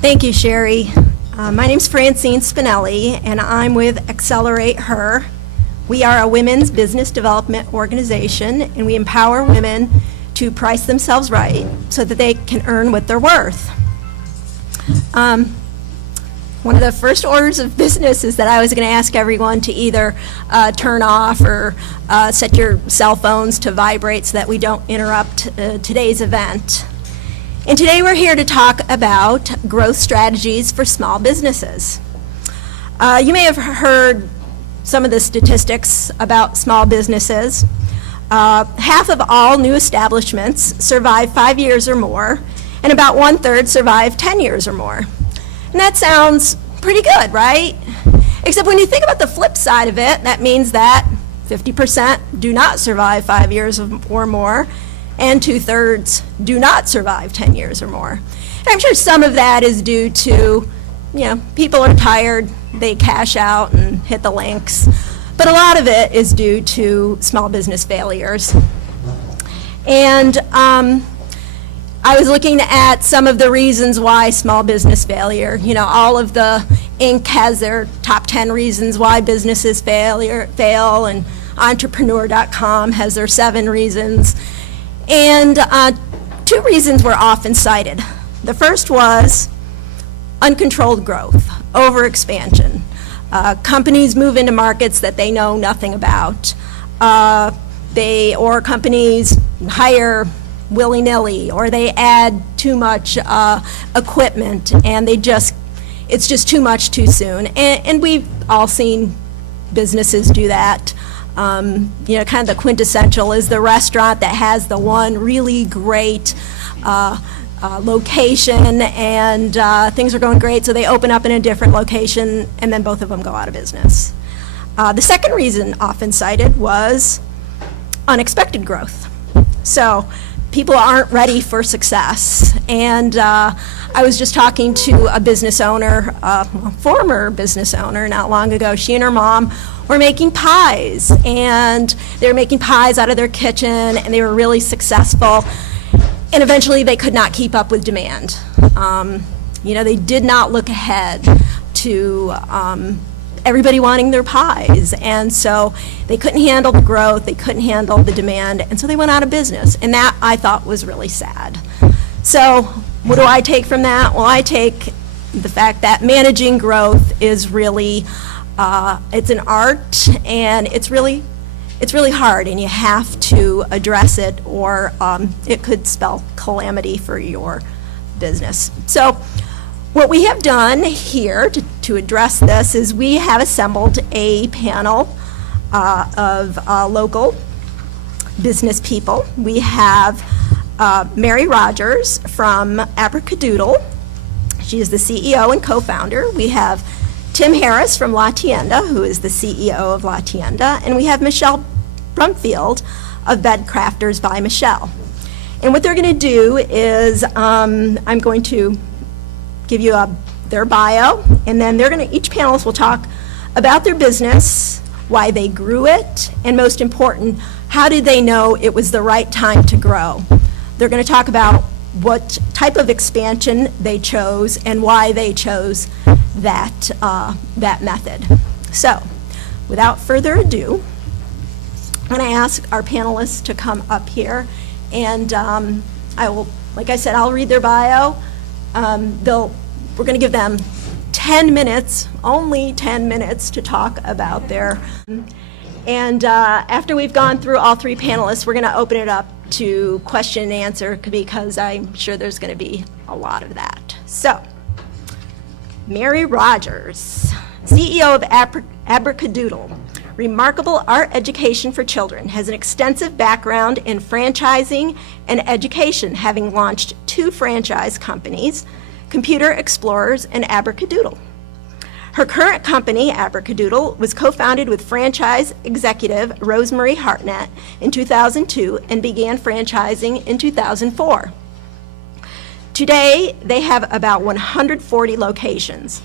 Thank you, Sherry. My name's Francine Spinelli, and I'm with Accelerate Her. We are a women's business development organization, and we empower women to price themselves right so that they can earn what they're worth. One of the first orders of business is that I was going to ask everyone to either turn off or set your cell phones to vibrate so that we don't interrupt today's event. And today we're here to talk about growth strategies for small businesses. You may have heard some of the statistics about small businesses. Half of all new establishments survive 5 years or more, and about 1/3 survive 10 years or more. And that sounds pretty good, right? Except when you think about the flip side of it, that means that 50% do not survive 5 years or more, and 2/3 do not survive 10 years or more. And I'm sure some of that is due to, people are tired, they cash out and hit the links. But a lot of it is due to small business failures. And I was looking at some of the reasons why small business failure. All of the Inc. has their top 10 reasons why businesses fail, and entrepreneur.com has their 7 reasons. And 2 reasons were often cited. The first was uncontrolled growth, overexpansion. Companies move into markets that they know nothing about. Or companies hire willy-nilly, or they add too much equipment, and it's just too much too soon. And we've all seen businesses do that. Kind of the quintessential is the restaurant that has the one really great location, and things are going great, so they open up in a different location, and then both of them go out of business. The second reason often cited was unexpected growth. So people aren't ready for success. And I was just talking to a business owner, a former business owner not long ago. She and her mom were making pies, and they were making pies out of their kitchen, and they were really successful. And eventually they could not keep up with demand. They did not look ahead to everybody wanting their pies, and so they couldn't handle the growth, they couldn't handle the demand, and so they went out of business, and that I thought was really sad. So what do I take from that? Well, I take the fact that managing growth is really, it's an art, and it's really hard, and you have to address it, or it could spell calamity for your business. So what we have done here to address this is we have assembled a panel of local business people. We have Mary Rogers from Abracadoodle. She is the CEO and co-founder. We have Tim Harris from La Tienda, who is the CEO of La Tienda, and we have Michelle Brumfield of Bed Crafters by Michelle. And what they're going to do is I'm going to give you their bio, and then each panelist will talk about their business, why they grew it, and most important, how did they know it was the right time to grow. They're going to talk about what type of expansion they chose and why they chose that method. So, without further ado, I'm going to ask our panelists to come up here, and like I said, I'll read their bio. We're going to give them 10 minutes, only 10 minutes, to talk about their, and after we've gone through all 3 panelists, we're going to open it up to question and answer, because I'm sure there's going to be a lot of that. So, Mary Rogers, CEO of Abracadoodle, remarkable art education for children, has an extensive background in franchising and education, having launched 2 franchise companies, Computer Explorers and Abracadoodle. Her current company, Abracadoodle, was co-founded with franchise executive Rosemary Hartnett in 2002 and began franchising in 2004. Today, they have about 140 locations.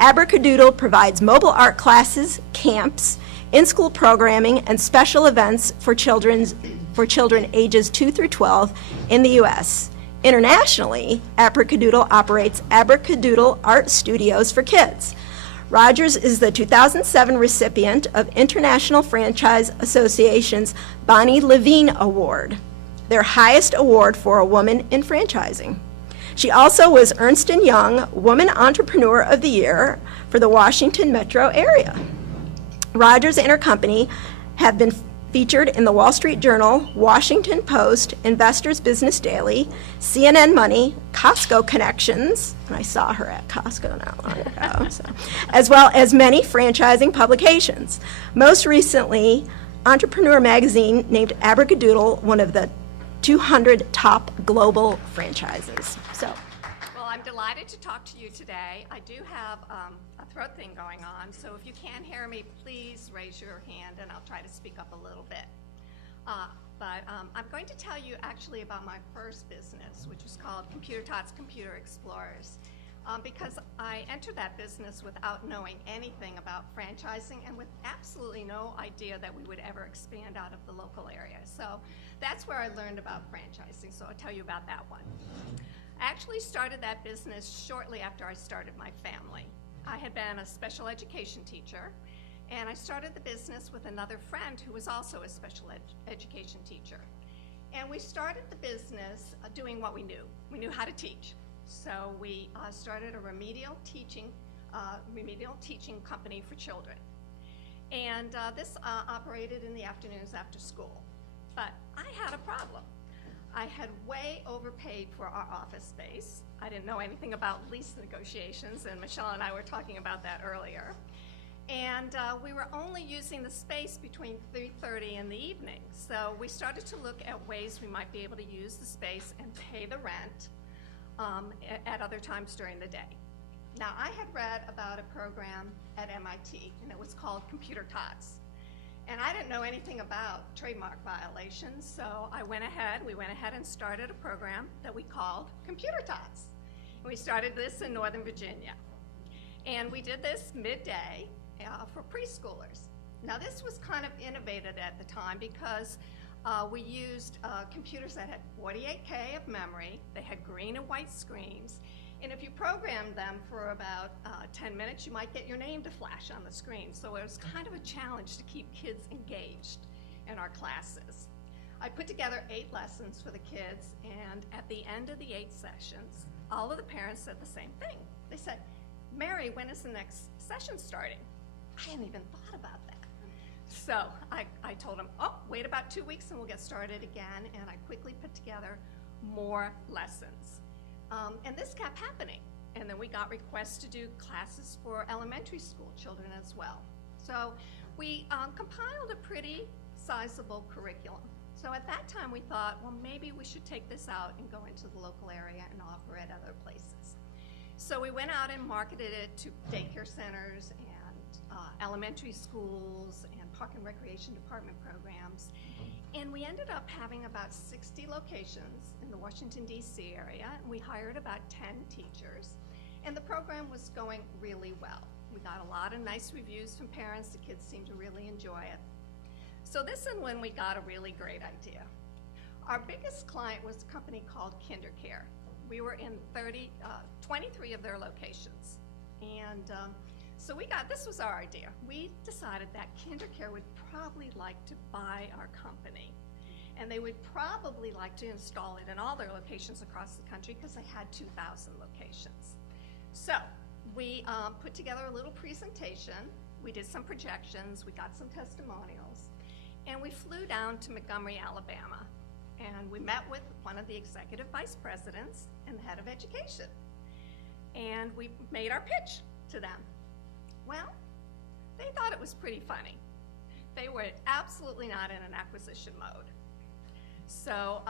Abracadoodle provides mobile art classes, camps, in-school programming, and special events for children ages 2 through 12 in the U.S., Internationally, Abracadoodle operates Abracadoodle Art Studios for Kids. Rogers is the 2007 recipient of International Franchise Association's Bonnie Levine Award, their highest award for a woman in franchising. She also was Ernst & Young Woman Entrepreneur of the Year for the Washington metro area. Rogers and her company have been featured in the Wall Street Journal, Washington Post, Investors Business Daily, CNN Money, Costco Connections, and I saw her at Costco not long ago, so, as well as many franchising publications. Most recently, Entrepreneur Magazine named Abracadoodle one of the 200 top global franchises. So, well, I'm delighted to talk to you today. I do have a throat thing going on, so if you can't hear me, please raise your hand and I'll try to speak up a little bit. I'm going to tell you actually about my first business, which was called Computer Tots Computer Explorers, because I entered that business without knowing anything about franchising and with absolutely no idea that we would ever expand out of the local area. So that's where I learned about franchising, so I'll tell you about that one. I actually started that business shortly after I started my family. I had been a special education teacher, and I started the business with another friend who was also a special education teacher. And we started the business doing what we knew. We knew how to teach. So we started a remedial teaching company for children. And this operated in the afternoons after school. But I had a problem. I had way overpaid for our office space. I didn't know anything about lease negotiations, and Michelle and I were talking about that earlier. And we were only using the space between 3:30 in the evening. So we started to look at ways we might be able to use the space and pay the rent at other times during the day. Now, I had read about a program at MIT, and it was called Computer Tots. And I didn't know anything about trademark violations, so we went ahead and started a program that we called Computer Tots. We started this in Northern Virginia. And we did this midday for preschoolers. Now, this was kind of innovative at the time because we used computers that had 48K of memory, they had green and white screens, and if you programmed them for about 10 minutes, you might get your name to flash on the screen. So it was kind of a challenge to keep kids engaged in our classes. I put together 8 lessons for the kids, and at the end of the 8 sessions, all of the parents said the same thing. They said, "Mary, when is the next session starting?" I hadn't even thought about that. So I told them, "Oh, wait about 2 weeks and we'll get started again," and I quickly put together more lessons. And this kept happening. And then we got requests to do classes for elementary school children as well. So we compiled a pretty sizable curriculum. So at that time we thought, well, maybe we should take this out and go into the local area and offer it other places. So we went out and marketed it to daycare centers and elementary schools and park and recreation department programs. And we ended up having about 60 locations in the Washington, D.C. area. And we hired about 10 teachers. And the program was going really well. We got a lot of nice reviews from parents. The kids seemed to really enjoy it. So this is when we got a really great idea. Our biggest client was a company called KinderCare. We were in 23 of their locations. And so this was our idea. We decided that KinderCare would probably like to buy our company. And they would probably like to install it in all their locations across the country because they had 2,000 locations. So we put together a little presentation. We did some projections. We got some testimonials. And we flew down to Montgomery, Alabama. And we met with one of the executive vice presidents and the head of education. And we made our pitch to them. Well, they thought it was pretty funny. They were absolutely not in an acquisition mode. So,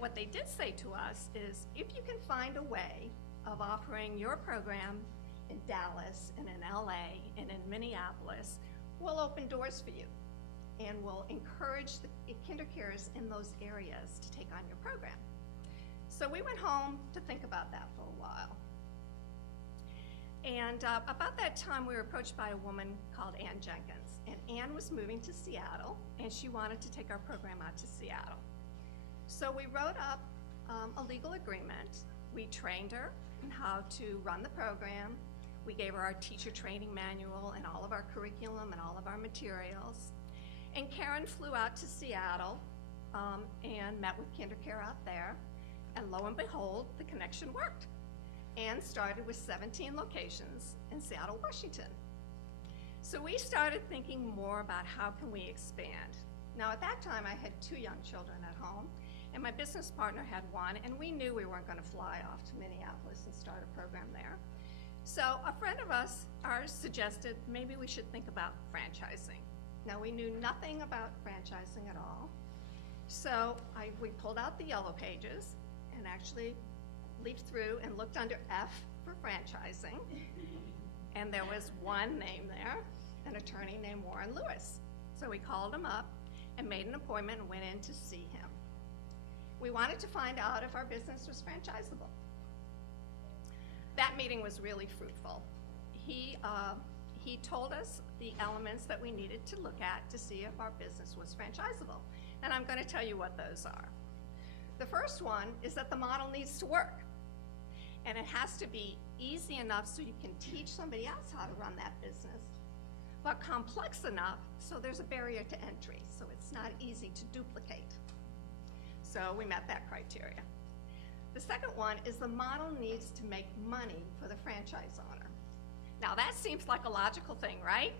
what they did say to us is, if you can find a way of offering your program in Dallas and in LA and in Minneapolis, we'll open doors for you. And we'll encourage the KinderCares in those areas to take on your program. So we went home to think about that for a while. And about that time, we were approached by a woman called Ann Jenkins. And Ann was moving to Seattle, and she wanted to take our program out to Seattle. So we wrote up a legal agreement. We trained her in how to run the program. We gave her our teacher training manual and all of our curriculum and all of our materials. And Karen flew out to Seattle and met with KinderCare out there. And lo and behold, the connection worked and started with 17 locations in Seattle, Washington. So we started thinking more about how can we expand. Now at that time I had 2 young children at home and my business partner had 1, and we knew we weren't going to fly off to Minneapolis and start a program there. So a friend of ours suggested maybe we should think about franchising. Now we knew nothing about franchising at all. So we pulled out the yellow pages and actually leafed through and looked under F for franchising. And there was one name there, an attorney named Warren Lewis. So we called him up and made an appointment and went in to see him. We wanted to find out if our business was franchisable. That meeting was really fruitful. He told us the elements that we needed to look at to see if our business was franchisable. And I'm going to tell you what those are. The first one is that the model needs to work. And it has to be easy enough so you can teach somebody else how to run that business, but complex enough so there's a barrier to entry, so it's not easy to duplicate. So we met that criteria. The second one is the model needs to make money for the franchise owner. Now that seems like a logical thing, right?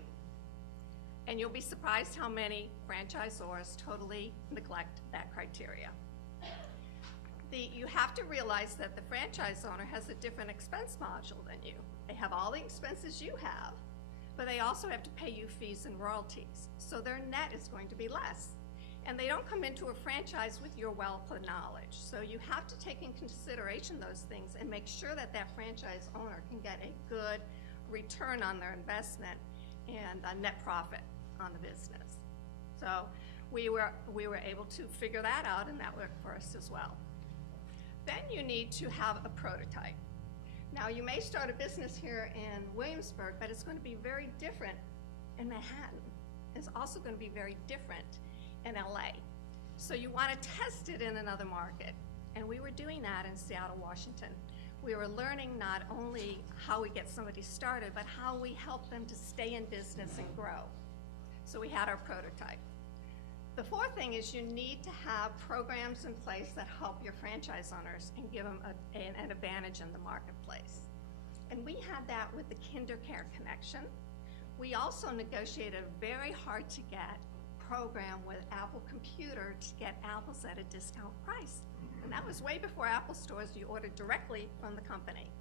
And you'll be surprised how many franchisors totally neglect that criteria. You have to realize that the franchise owner has a different expense module than you. They have all the expenses you have, but they also have to pay you fees and royalties. So their net is going to be less. And they don't come into a franchise with your wealth of knowledge. So you have to take in consideration those things and make sure that that franchise owner can get a good return on their investment and a net profit on the business. So we were able to figure that out, and that worked for us as well. Then you need to have a prototype. Now you may start a business here in Williamsburg, but it's going to be very different in Manhattan. It's also going to be very different in LA. So you want to test it in another market. And we were doing that in Seattle, Washington. We were learning not only how we get somebody started, but how we help them to stay in business and grow. So we had our prototype. The fourth thing is you need to have programs in place that help your franchise owners and give them an advantage in the marketplace. And we had that with the KinderCare connection. We also negotiated a very hard to get program with Apple Computer to get apples at a discount price. And that was way before Apple stores. You ordered directly from the company.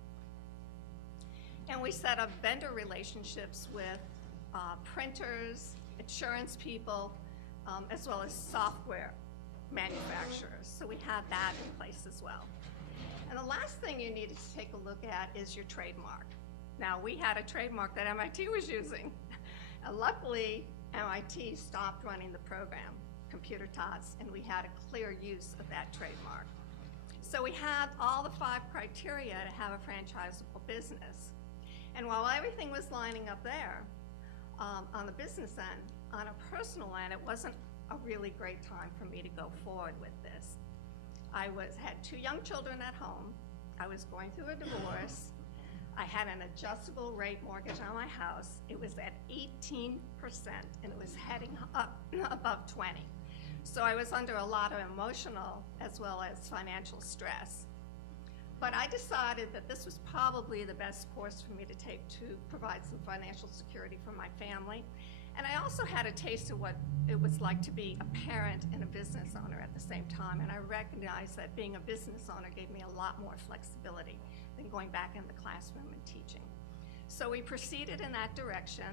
And we set up vendor relationships with printers, insurance people, as well as software manufacturers. So we had that in place as well. And the last thing you needed to take a look at is your trademark. Now, we had a trademark that MIT was using. And luckily, MIT stopped running the program, Computer Tots, and we had a clear use of that trademark. So we had all the 5 criteria to have a franchisable business. And while everything was lining up there, on the business end, on a personal end, it wasn't a really great time for me to go forward with this. I had 2 young children at home. I was going through a divorce. I had an adjustable rate mortgage on my house. It was at 18%, and it was heading up above 20. So I was under a lot of emotional as well as financial stress. But I decided that this was probably the best course for me to take to provide some financial security for my family. And I also had a taste of what it was like to be a parent and a business owner at the same time. And I recognized that being a business owner gave me a lot more flexibility than going back in the classroom and teaching. So we proceeded in that direction.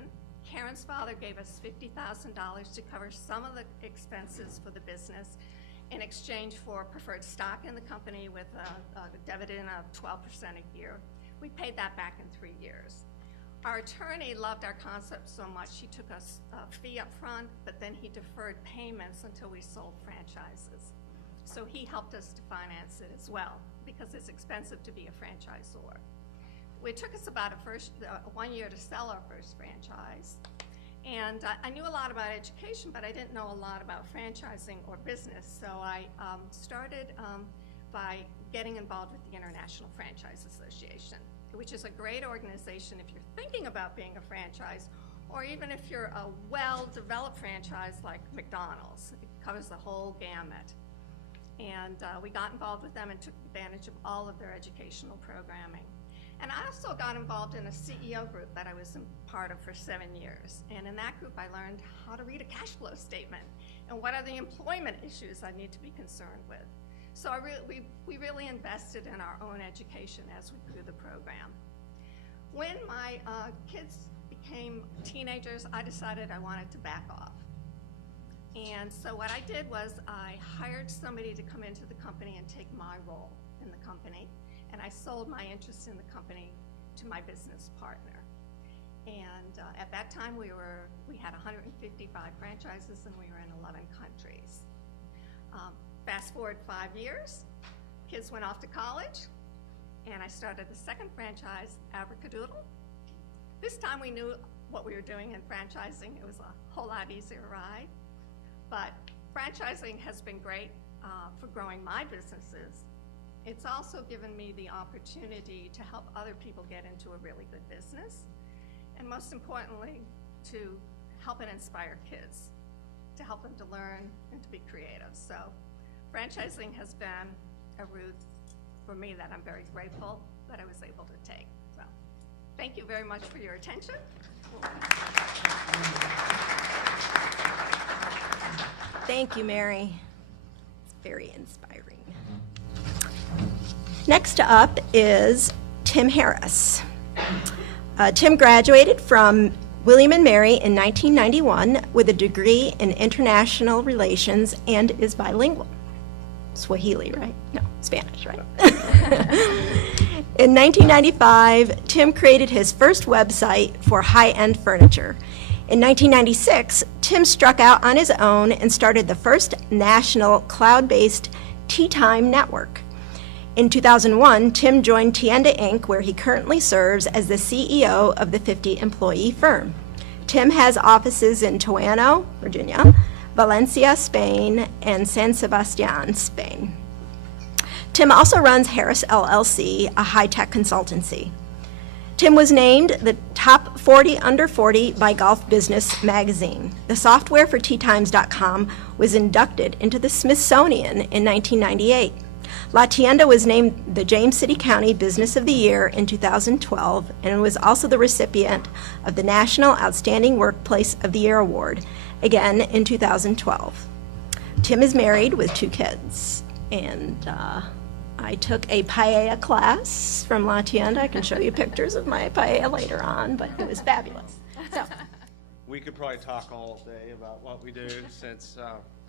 Karen's father gave us $50,000 to cover some of the expenses for the business in exchange for preferred stock in the company with a dividend of 12% a year. We paid that back in 3 years. Our attorney loved our concept so much, he took us a fee up front, but then he deferred payments until we sold franchises. So he helped us to finance it as well, because it's expensive to be a franchisor. It took us about 1 year to sell our first franchise. And I knew a lot about education, but I didn't know a lot about franchising or business. So I started by getting involved with the International Franchise Association, which is a great organization if you're thinking about being a franchise, or even if you're a well-developed franchise like McDonald's. It covers the whole gamut. And we got involved with them and took advantage of all of their educational programming. And I also got involved in a CEO group that I was part of for 7 years. And in that group, I learned how to read a cash flow statement and what are the employment issues I need to be concerned with. So we really invested in our own education as we grew the program. When my kids became teenagers, I decided I wanted to back off. And so what I did was I hired somebody to come into the company and take my role in the company. And I sold my interest in the company to my business partner. And at that time, we had 155 franchises, and we were in 11 countries. Fast forward 5 years, kids went off to college, and I started the second franchise, Abracadoodle. This time we knew what we were doing in franchising. It was a whole lot easier ride. But franchising has been great for growing my businesses. It's also given me the opportunity to help other people get into a really good business, and most importantly, to help and inspire kids, to help them to learn and to be creative. So franchising has been a route for me that I'm very grateful that I was able to take. So thank you very much for your attention. Thank you, Mary. It's very inspiring. Next up is Tim Harris. Tim graduated from William & Mary in 1991 with a degree in international relations and is bilingual. Swahili, right? No, Spanish, right? In 1995, Tim created his first website for high-end furniture. In 1996, Tim struck out on his own and started the first national cloud-based Tea Time network. In 2001, Tim joined Tienda Inc., where he currently serves as the CEO of the 50-employee firm. Tim has offices in Toano, Virginia, Valencia, Spain, and San Sebastian, Spain. Tim also runs Harris LLC, a high-tech consultancy. Tim was named the top 40 under 40 by Golf Business magazine. The software for teatimes.com was inducted into the Smithsonian in 1998. La Tienda was named the James City County Business of the Year in 2012 and was also the recipient of the National Outstanding Workplace of the Year Award, again in 2012. Tim is married with 2 kids, and I took a paella class from La Tienda. I can show you pictures of my paella later on, but it was fabulous. So, we could probably talk all day about what we do, since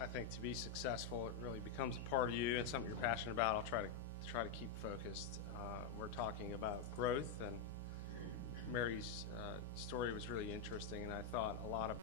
I think to be successful, it really becomes a part of you and something you're passionate about. I'll try to keep focused. We're talking about growth, and Mary's story was really interesting, and I thought a lot of